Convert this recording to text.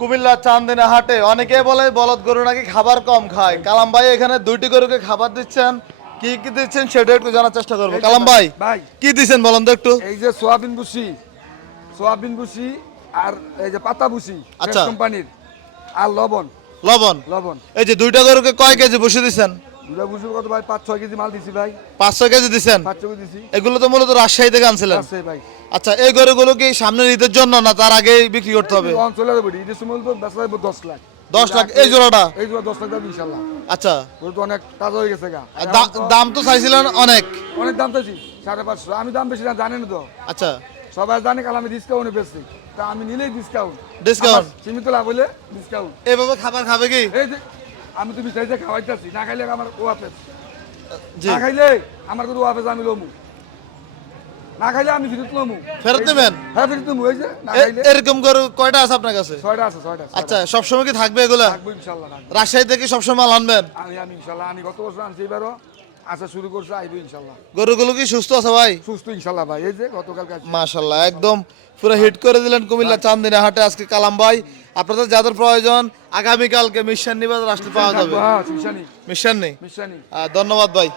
কুমিল্লা চান্দিনা হাটে অনেকে বলে বলদ গরু নাকি খাবার কম খায়। কালাম ভাই এখানে দুইটি গরুকে খাবার দিচ্ছেন, কি কি দিচ্ছেন সেটা একটু জানার চেষ্টা করবো। এই যে কালাম ভাই ভাই, কি দিচ্ছেন বলেন তো একটু। এই যে সোয়াবিন ভুসি আর এই যে পাতা ভুসি আচ্ছা। কোম্পানির, আর লবণ লবণ। লবণ এই যে দুইটা গরুকে কয় কেজি বসে দিচ্ছেন? দুটা ভুসি কত ভাই? 5-6 কেজি মাল দিছি ভাই। 500 কেজি দিচ্ছেন। 5 কেজি দিছি এগুলো তো মূলত রাজশাহী থেকে আনছিলেন। আছে ভাই। আচ্ছা, এই গরুগুলো কি সামনের ঈদের জন্য না তার আগেই বিক্রি করতে হবে? অঞ্চলে যাবে ঈদের সময় তো বেচা যাবে 10 লাখ। 10 লাখ এই জোড়াটা? এই জোড়া 10 লাখ দাম ইনশাআল্লাহ। আচ্ছা, গরু তো অনেক তাজা হয়ে গেছে গা। আর দাম তো চাইছিলেন অনেক। অনেক দাম চাইছি 550। আমি দাম বেশি না জানেন তো, আচ্ছা, সবাই জানে কাল আমি ডিসকাউন্টে বেচছি, তা আমি নিলেই ডিসকাউন্ট। ডিসকাউন্ট সীমিত লাভ হলে ডিসকাউন্ট। এভাবে খাবার খাবে কি? এই যে আমি তুমি চাইতে খাওয়াইতেছি, না খাইলে আমার ওয়াফেজ, জি, না খাইলে আমার কোনো ওয়াফেজ আমি লমু, না খাইলে আমি ফিরত লমু। ফেরত নেবেন? হ্যাঁ ফিরত লমু। এই যে না খাইলে এরকম গরু কয়টা আছে আপনার কাছে? 6টা আছে 6টা। আচ্ছা, সবসময় কি থাকবে এগুলা? থাকবো ইনশাআল্লাহ থাকবো। রাজশাহী থেকে সবসময় মাল আনবেন? আমি ইনশাআল্লাহ, আমি গত বছর আনছি, এবারও আসা শুরু করছে, আইবো ইনশাআল্লাহ। গরুগুলো কি সুস্থ আছে ভাই? সুস্থ ইনশাআল্লাহ ভাই। এই যে গতকাল কাছে মাশাআল্লাহ, একদম পুরো হিট করে দিলেন কুমিল্লা চান্দিনা হাটে আজকে কালাম ভাই। আপনাদের যাদের প্রয়োজন আগামীকালকে মিশন নিবাদ আসলে পাওয়া যাবে। হ্যাঁ মিশানি মিশন নেই। মিশানি। ধন্যবাদ ভাই।